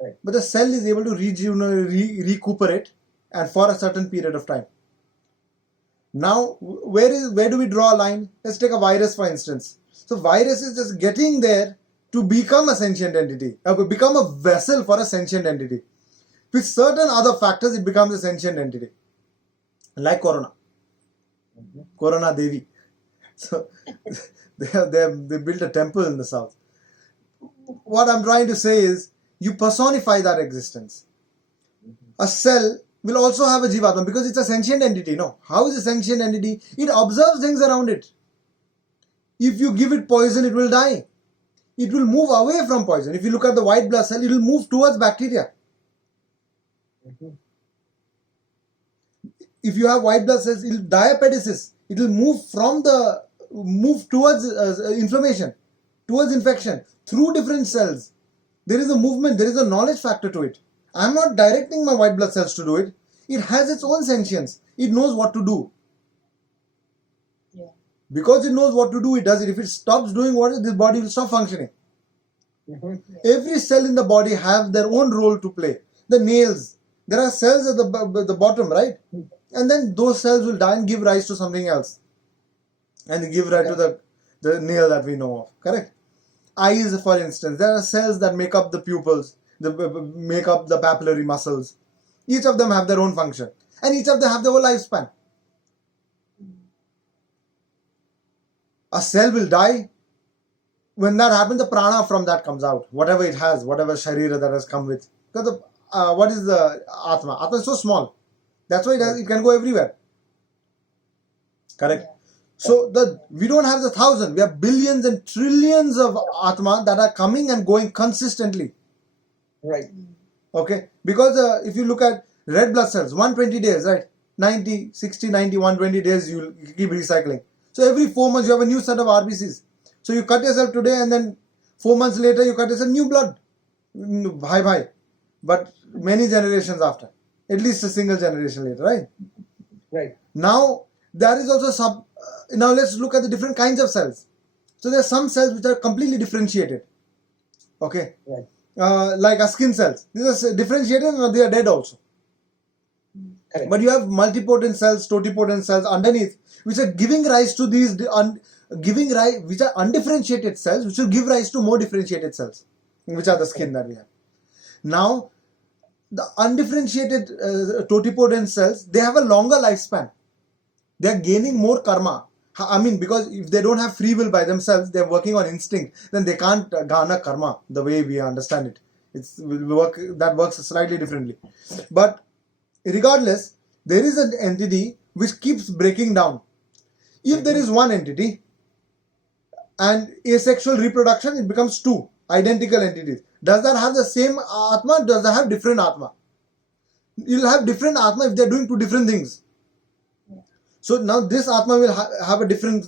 Right. but the cell is able to recuperate, and for a certain period of time. Now, where do we draw a line? Let's take a virus, for instance. So virus is just getting there to become a sentient entity, become a vessel for a sentient entity. With certain other factors, it becomes a sentient entity. Like Corona. Corona Devi. So they built a temple in the south. What I'm trying to say is, you personify that existence. A cell will also have a Jivatma because it's a sentient entity. No. How is a sentient entity? It observes things around it. If you give it poison, it will die. It will move away from poison. If you look at the white blood cell, it will move towards bacteria. If you have white blood cells, diapetesis, it will move towards inflammation, towards infection, through different cells. There is a movement, there is a knowledge factor to it. I'm not directing my white blood cells to do it. It has its own sentience. It knows what to do. Yeah. Because it knows what to do, it does it. If it stops doing what, the body will stop functioning. Every cell in the body have their own role to play. The nails, there are cells at the bottom, right? And then those cells will die and give rise to something else. And give rise to the nail that we know of. Correct? Eyes, for instance, there are cells that make up the pupils, make up the papillary muscles. Each of them have their own function. And each of them have their own lifespan. A cell will die. When that happens, the prana from that comes out. Whatever it has, whatever sharira that has come with. Because what is the Atma? Atma is so small. That's why it can go everywhere. Correct? Yeah. So we don't have the 1,000. We have billions and trillions of Atma that are coming and going consistently. Right. Okay? Because if you look at red blood cells, 120 days, right? 90, 60, 90, 120 days you keep recycling. So every 4 months you have a new set of RBCs. So you cut yourself today and then 4 months later you cut yourself new blood. Bye. But many generations after. At least a single generation later, right? Right. Now, there is also now let's look at the different kinds of cells. So there are some cells which are completely differentiated. Okay? Right. Like our skin cells. These are differentiated and they are dead also. Correct. But you have multipotent cells, totipotent cells underneath, which are giving rise to these, which are undifferentiated cells, which will give rise to more differentiated cells, which are the skin that we have. Now, the undifferentiated totipotent cells, they have a longer lifespan. They are gaining more karma. I mean, because if they don't have free will by themselves, they are working on instinct, then they can't garner karma the way we understand it. That works slightly differently. But regardless, there is an entity which keeps breaking down. If there is one entity and asexual reproduction, it becomes two identical entities. Does that have the same Atma? Does that have different Atma? You'll have different Atma if they're doing two different things. So now this Atma will have a different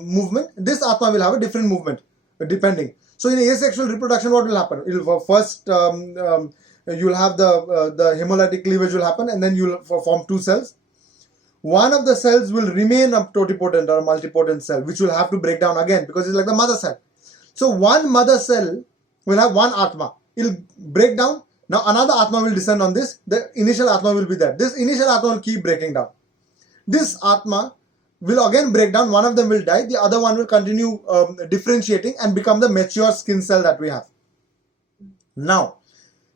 movement. This Atma will have a different movement depending. So in asexual reproduction, what will happen? First, you'll have the hemolytic cleavage will happen and then you'll form two cells. One of the cells will remain a totipotent or a multipotent cell, which will have to break down again because it's like the mother cell. So one mother cell will have one Atma. It'll break down. Now another Atma will descend on this. The initial Atma will be there. This initial Atma will keep breaking down. This Atma will again break down. One of them will die. The other one will continue differentiating and become the mature skin cell that we have. Now,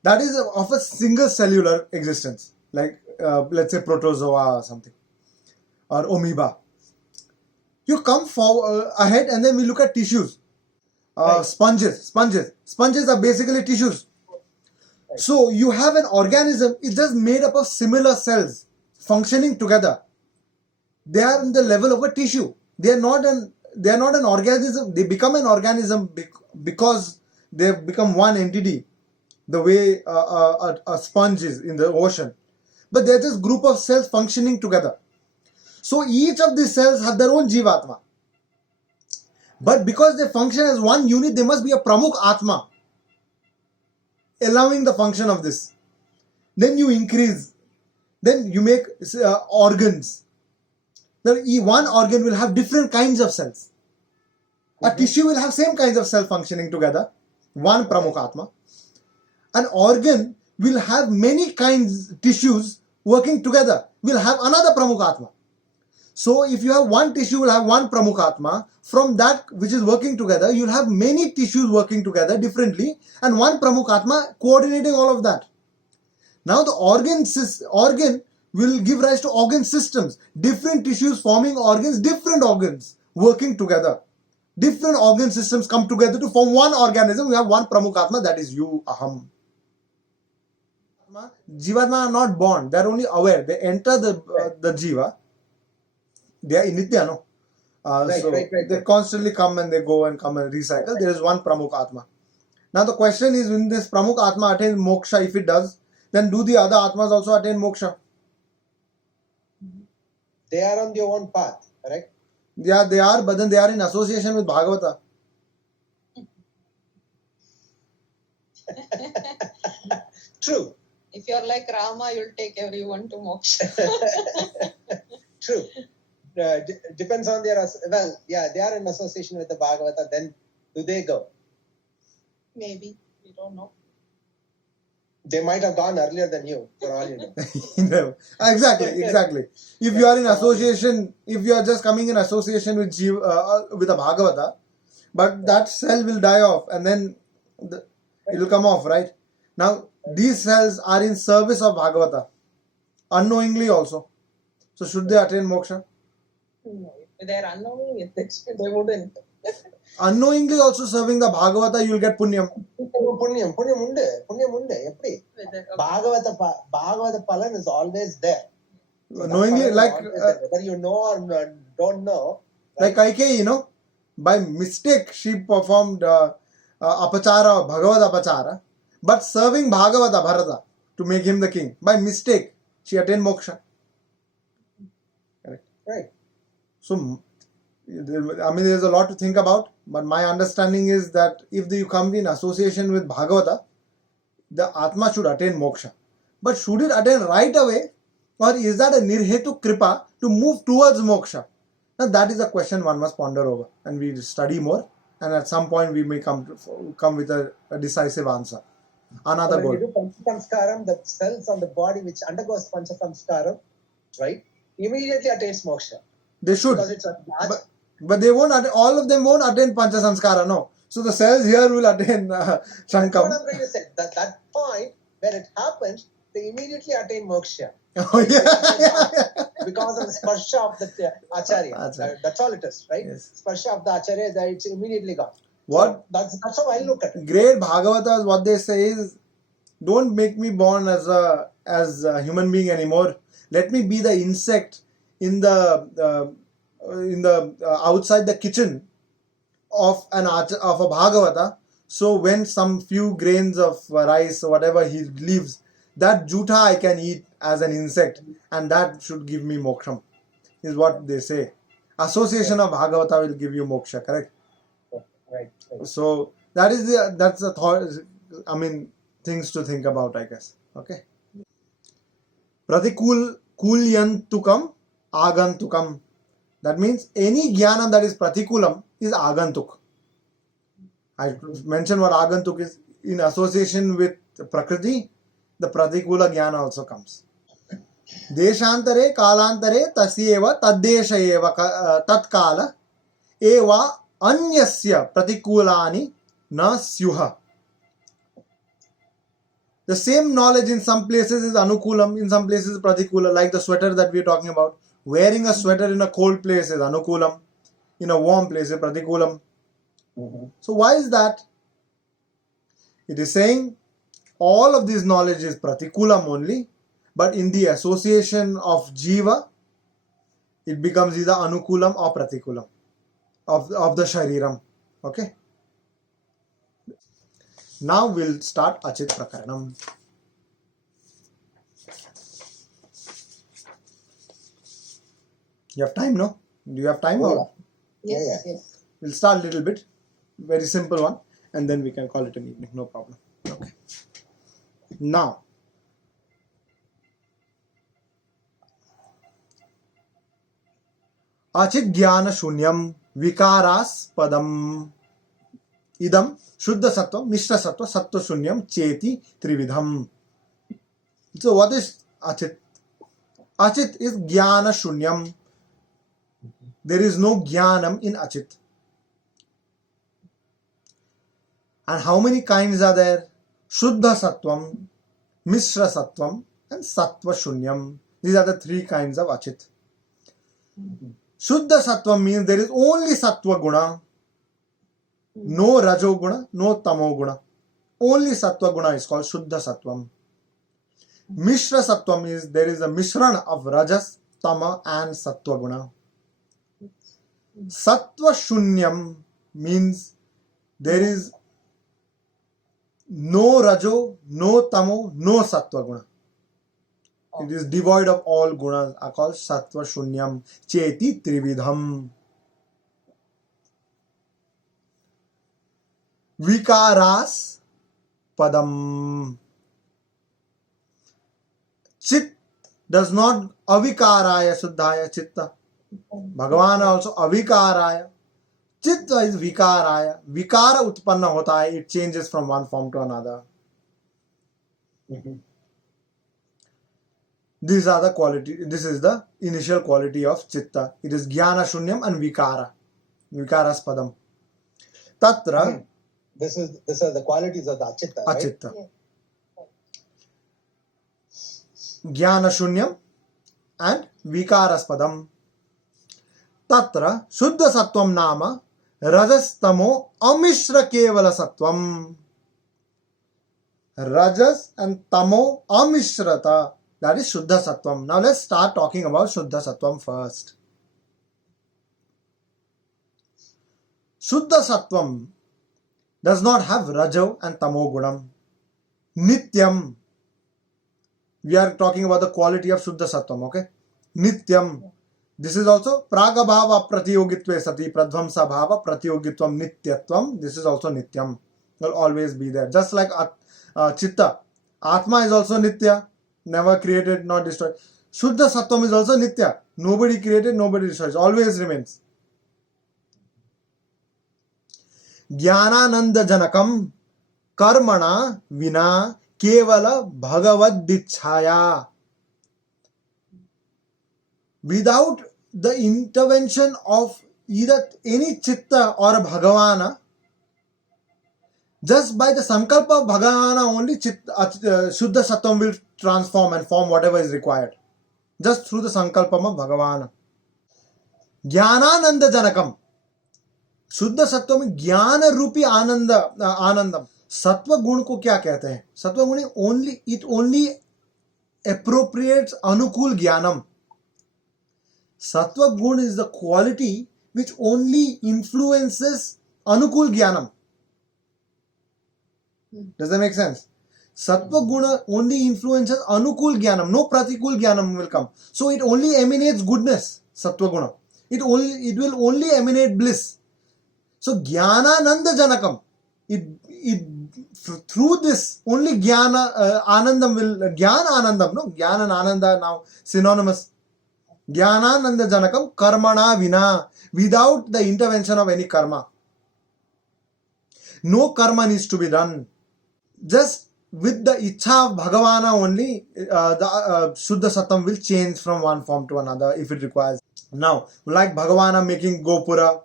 that is of a single cellular existence. Like let's say protozoa or something. Or amoeba. You come ahead and then we look at tissues. Right. Sponges are basically tissues. Right. So you have an organism, it's just made up of similar cells functioning together. They are in the level of a tissue. They are not an organism. They become an organism because they have become one entity, the way a sponge is in the ocean. But they're just group of cells functioning together. So each of these cells have their own Jivatma. But because they function as one unit, there must be a Pramukh Atma allowing the function of this. Then you increase. Then you make organs. Now, one organ will have different kinds of cells. A tissue will have same kinds of cell functioning together. One Pramukh Atma. An organ will have many kinds tissues working together. Will have another Pramukhatma. So if you have one tissue, will have one Pramukhatma. From that which is working together, you'll have many tissues working together differently, and one Pramukhatma coordinating all of that. Now the organ will give rise to organ systems. Different tissues forming organs, different organs working together. Different organ systems come together to form one organism. We have one Pramukhatma, that is you, Aham. Jivatma are not born, they are only aware. They enter the Jiva. They are Nitya, no? Right. They constantly come and they go and come and recycle. There is one Pramukhatma. Now the question is, when this Pramukhatma attains moksha, if it does, then do the other Atmas also attain moksha? They are on their own path, correct? Yeah, they are, but then they are in association with Bhagavata. True. If you're like Rama, you'll take everyone to moksha. True. Depends on their, they are in association with the Bhagavata, then do they go? Maybe. We don't know. They might have gone earlier than you, for all you know. No. Exactly. If you are in association, if you are just coming in association with with a Bhagavata, but that cell will die off and then it will come off, right? Now, these cells are in service of Bhagavata, unknowingly also. So, should they attain moksha? No. If they're unknowing, they wouldn't. Unknowingly also serving the Bhagavata, you will get punyam. Punyam undu. Eppadi? Bhagavata palan is always there. Knowingly, like whether you know or don't know. Right? Like Kaikeyi, by mistake she performed apachara, Bhagavad apachara, but serving Bhagavata, Bharata, to make him the king. By mistake, she attained moksha. Correct. Right. So, there's a lot to think about, but my understanding is that if you come in association with Bhagavata, the Atma should attain moksha. But should it attain right away, or is that a nirhetu kripa to move towards moksha? Now that is a question one must ponder over, and we study more, and at some point we may come with a decisive answer. Another goal. When you do Panchasamskaram, the cells on the body which undergoes Panchasamskaram, right, immediately attains moksha. They should. Because it's a but they won't. All of them won't attain Panchasamskara, no. So the cells here will attain That's Shankam. what I'm going to say. That point where it happens, they immediately attain moksha. Oh, yeah. Because of the sparsha of the acharya. Acharya. That's all it is, right? Yes. Sparsha of the acharya, that it's immediately gone. What? So that's how I look at it. Great Bhagavatas, what they say is, don't make me born as a human being anymore. Let me be the insect in the outside the kitchen of a Bhagavata. So when some few grains of rice or whatever he leaves, that jutha I can eat as an insect, and that should give me moksha, is what they say. Association of Bhagavata will give you moksha, correct? Right. So that's the thought. I mean, things to think about, I guess. Okay. Pratikul kulyantukam agantukam. That means any jnana that is pratikulam is agantuk. I mentioned what agantuk is. In association with prakriti, the pratikula jnana also comes. Deshantare kalantare tasyeva taddesha eva tatkala eva anyasya pratikulani na syuha. The same knowledge in some places is anukulam, in some places is pratikula, like the sweater that we are talking about. Wearing a sweater in a cold place is anukulam, in a warm place is pratikulam. So why is that? It is saying all of this knowledge is pratikulam only, but in the association of jiva, it becomes either anukulam or pratikulam of the shariram. Okay. Now we'll start Achit Prakaranam. You have time, no? Do you have time? Or? Yes. We'll start a little bit. Very simple one. And then we can call it an evening. No problem. Okay. Now, Achit Jnana Shunyam Vikaras Padam. idam Shuddha Sattva, Mishra Sattva, Sattva Shunyam, Cheti, Trividham. So what is Achit? Achit is Jnana Shunyam. There is no Jnanam in Achit. And how many kinds are there? Shuddha Sattvam, Mishra Sattvam, and Sattva Shunyam. These are the three kinds of Achit. Shuddha Sattvam means there is only Sattva Guna. No Rajo Guna, no Tamo Guna. Only Sattva Guna is called Shuddha Sattvam. Mishra Sattvam is there is a Mishran of Rajas, Tama and Sattva Guna. Sattva Shunyam means there is no Rajo, no Tamo, no Sattva Guna. It is devoid of all gunas, are called Sattva Shunyam, Cheti Trividham. Vikaras Padam. Chit does not avikaraya Shuddhaya Chitta. Bhagavan also avikaraya. Chitta is vikaraya. Vikara utpanna hota hai. It changes from one form to another. These are the quality. This is the initial quality of Chitta. It is Jnana Shunyam and Vikara. Vikaras Padam. Tatra. These are the qualities of the Achitta, right? Achitta. Jnana Shunyam and Vikaraspadam. Tatra Shuddha Sattvam Nama Rajastamo Amishra Kevala Sattvam. Rajas and Tamo Amishrata. That is Shuddha Sattvam. Now let's start talking about Shuddha Sattvam first. Shuddha Sattvam does not have Rajo and Tamo Gunam. Nityam. We are talking about the quality of Shuddha Sattvam, okay? Nityam. This is also Pragabhava Pratiyogitve Sati Pradvamsa Bhava Pratiyogitvam Nityatvam. This is also Nityam. Will always be there. Just like Chitta. Atma is also Nitya. Never created, not destroyed. Shuddha Sattvam is also Nitya. Nobody created, nobody destroys. Always remains. Jnanananda Janakam Karmana Vina Kevala Bhagavad-ichhaya. Without the intervention of either any Chitta or a Bhagavana, just by the Sankalpa of Bhagavana only Shuddha Sattvam will transform and form whatever is required. Just through the Sankalpam of Bhagavana. Jnanananda Janakam. शुद्ध सत्व में ज्ञान रूपी आनंदम. सत्व गुण को क्या कहते हैं? सत्व गुण ओनली appropriates अनुकूल ज्ञानम. सत्व गुण is the quality which only influences अनुकूल ज्ञानम. Does that make sense? Sattva guna only influences anukul jnanam. No pratikul jnanam will come. So it only emanates goodness. Sattva guna. It will only emanate bliss. So jnanananda janakam. Through this only jnana anandam will jnana anandam. No, jnana and ananda now synonymous. Jnanananda janakam karmana vina. Without the intervention of any karma. No karma needs to be done. Just with the Ichha of Bhagavana only, the Shuddha Sattvam will change from one form to another if it requires. Now, like Bhagavana making Gopura,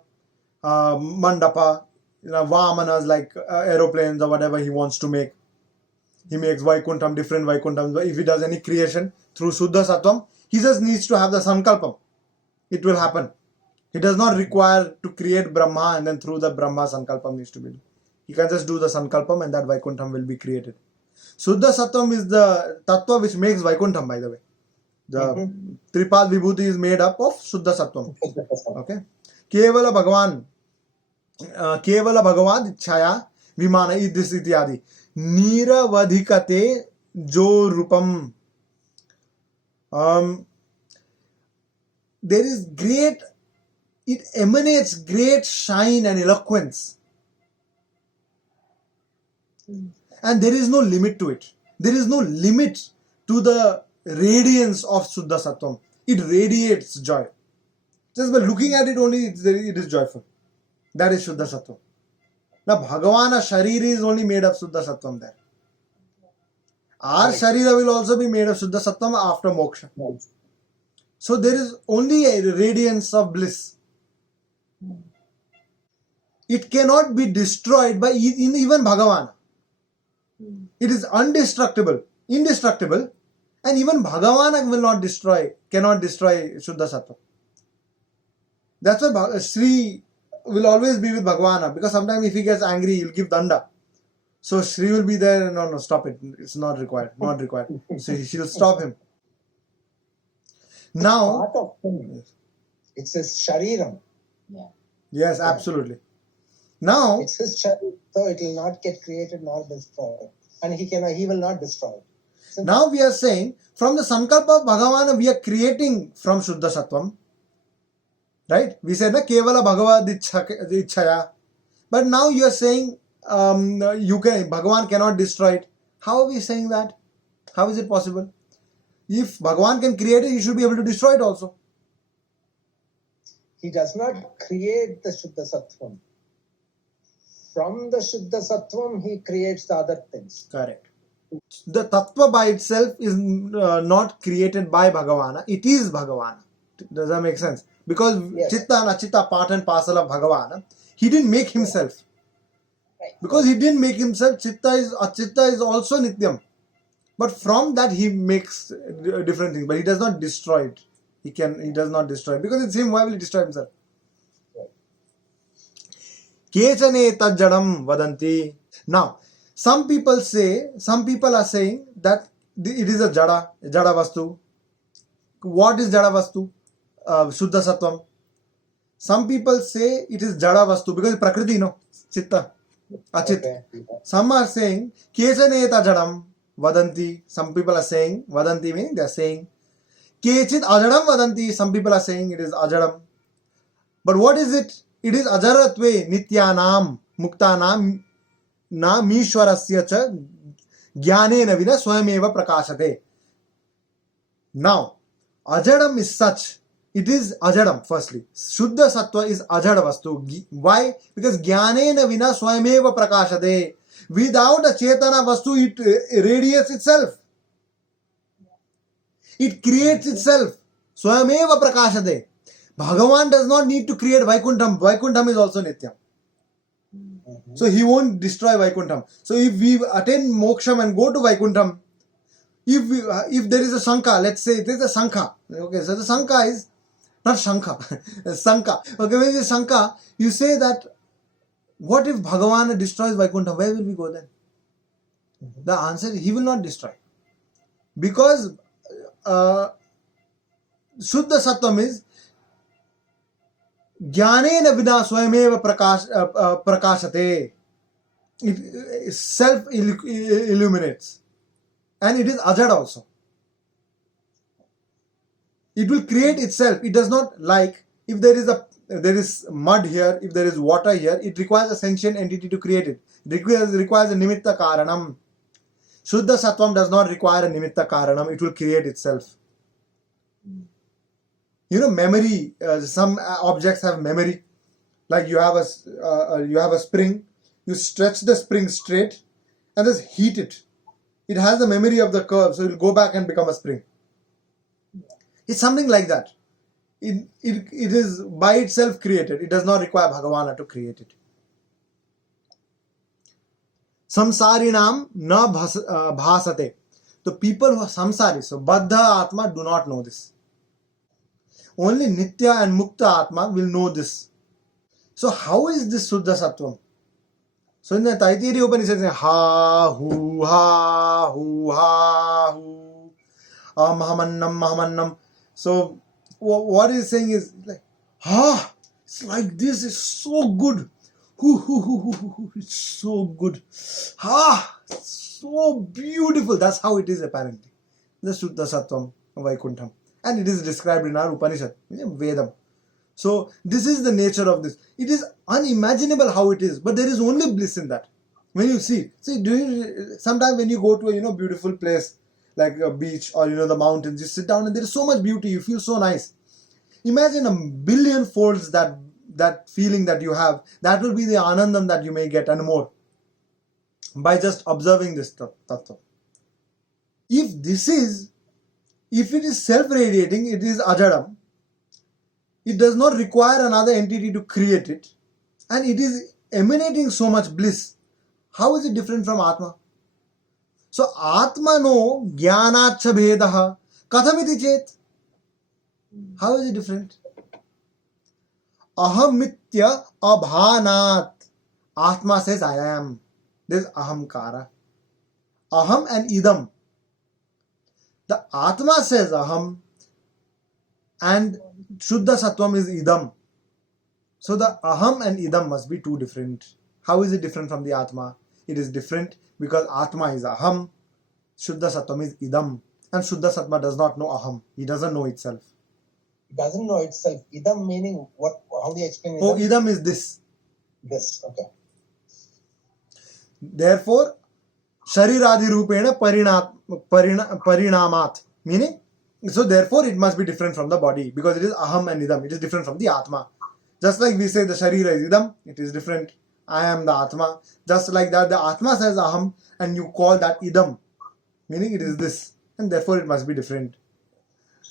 Mandapa, Vamanas like aeroplanes or whatever he wants to make. He makes Vaikuntham, different Vaikuntams. If he does any creation through Shuddha Sattvam, he just needs to have the Sankalpam. It will happen. He does not require to create Brahma and then through the Brahma Sankalpam needs to be done. He can just do the Sankalpam and that Vaikuntham will be created. Shuddha Sattvam is the Tattva which makes Vaikuntham, by the way. The Tripad Vibhuti is made up of Shuddha Sattvam. Okay. Kevala Bhagavan. Kevala Bhagavad Ichhaya Vimana Idis Ityadi. Niravadhikate Jo Rupam. There is great, it emanates great shine and eloquence. And there is no limit to it. There is no limit to the radiance of Shuddha Sattvam. It radiates joy. Just by looking at it only, it is joyful. That is Shuddha Sattvam. Now Bhagavana Sharira is only made of Shuddha Sattvam there. Our Right. Sharira will also be made of Shuddha Sattvam after moksha. Right. So there is only a radiance of bliss. It cannot be destroyed by even Bhagavana. It is indestructible, and even Bhagavana cannot destroy Shuddha Sattva. That's why Sri will always be with Bhagavana, because sometimes if he gets angry, he'll give danda. So Sri will be there, no, stop it. It's not required. So she'll stop him. Now, Part of him. It's his shariram. yes, absolutely. Now, It's his shariram, so it will not get created nor destroyed. And he will not destroy it. Simple. now we are saying, from the Sankalpa of Bhagavana, we are creating from Shuddha Sattvam. Right? We said, na, Kevala Bhagavad Ichchaya. But now you are saying, Bhagavan cannot destroy it. How are we saying that? How is it possible? If Bhagavan can create it, he should be able to destroy it also. He does not create the Shuddha Sattvam. From the Shuddha Sattvam, he creates the other things. Correct. The Tattva by itself is not created by Bhagavana. It is Bhagavana. Does that make sense? Because Yes. Chitta and Achitta, part and parcel of Bhagavana, he didn't make himself. Right. Because he didn't make himself, Achitta is also Nityam. But from that he makes different things. But he does not destroy it. He does not destroy it. Because it's him, why will he destroy himself? Kechane tajjadam vadanti. Now, some people are saying that it is a jada vastu. What is jada vastu? Shuddha Sattvam. Some people say it is jada vastu because prakriti, no? Chitta. Achit. Okay. Some are saying kechane tajjadam vadanti. Some people are saying vadanti meaning they are saying kechit ajadam vadanti. Some people are saying it is ajadam. But what is it? It is ajaratve nityanam muktanam na mishwarasya cha jnanena vina swayameva prakashate. Now, ajadam is such. It is ajadam, firstly. Shuddha Sattva is ajada vastu. Why? Because jnanena vina swayameva prakashate. Without a chetana vastu, it radiates itself. It creates itself. Swayameva prakashate. Bhagavan does not need to create Vaikuntham. Vaikuntham is also Nityam. So he won't destroy Vaikuntham. So if we attain Moksham and go to Vaikuntham, if there is a Shankha, let's say there is a Shankha. Okay, so the Shankha is not Shankha. Shankha. Okay, when there is Shankha, you say that what if Bhagavan destroys Vaikuntham? Where will we go then? The answer is he will not destroy. Because Shuddha Sattvam is Jnanena vina swayameva prakashate. It self illuminates. And it is ajad also. It will create itself. It does not like, if there is mud here, if there is water here, it requires a sentient entity to create it. It requires a nimitta karanam. Shuddha Sattvam does not require a nimitta karanam. It will create itself. You know, memory. Some objects have memory. Like you have a spring. You stretch the spring straight and just heat it. It has the memory of the curve, so it will go back and become a spring. It's something like that. It is by itself created. It does not require Bhagavana to create it. Samsarinam na bhasate. The people who are samsari, so Baddha Atma, do not know this. Only Nitya and Mukta Atma will know this. So how is this Shuddha Sattvam? So in the Taittiriya Upanishad, it says, ha, hu, mahamannam. So what he's saying is like, it's like this, it's so good. It's so good. It's so beautiful. That's how it is apparently. The Shuddha Sattvam Vaikuntham. And it is described in our Upanishad, Vedam. So this is the nature of this. It is unimaginable how it is, but there is only bliss in that. When you see, sometimes when you go to a beautiful place like a beach or the mountains, you sit down and there is so much beauty. You feel so nice. Imagine a billion folds that that feeling that you have, that will be the anandam that you may get and more by just observing this tattva. If it is self-radiating, it is ajadam. It does not require another entity to create it, and it is emanating so much bliss. How is it different from Atma? So Atmano jnanacha bhedaha kathamiti chet. How is it different? Ahamitya abhanat. Atma says I am. There is ahamkara. Aham and idam. The Atma says aham and Shuddha Sattvam is idam. So the aham and idam must be two different. How is it different from the Atma? It is different because Atma is aham, Shuddha Sattvam is idam. And Shuddha Sattva does not know aham. He doesn't know itself. It doesn't know itself. Idam meaning what? How do you explain idam? Oh, idam is this. This, okay. Therefore, shariradi rupena parinamat. Meaning, so therefore it must be different from the body because it is aham and idam. It is different from the Atma. Just like we say the sharira is idam, it is different. I am the Atma. Just like that, the Atma says aham and you call that idam. Meaning it is this. And therefore it must be different.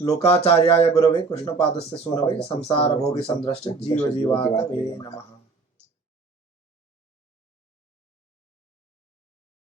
Lokacharyaya Gurave Krishna Padasya Sunave Samsara Bhogi Sandrashta Jiva Jivata Ve Namaha.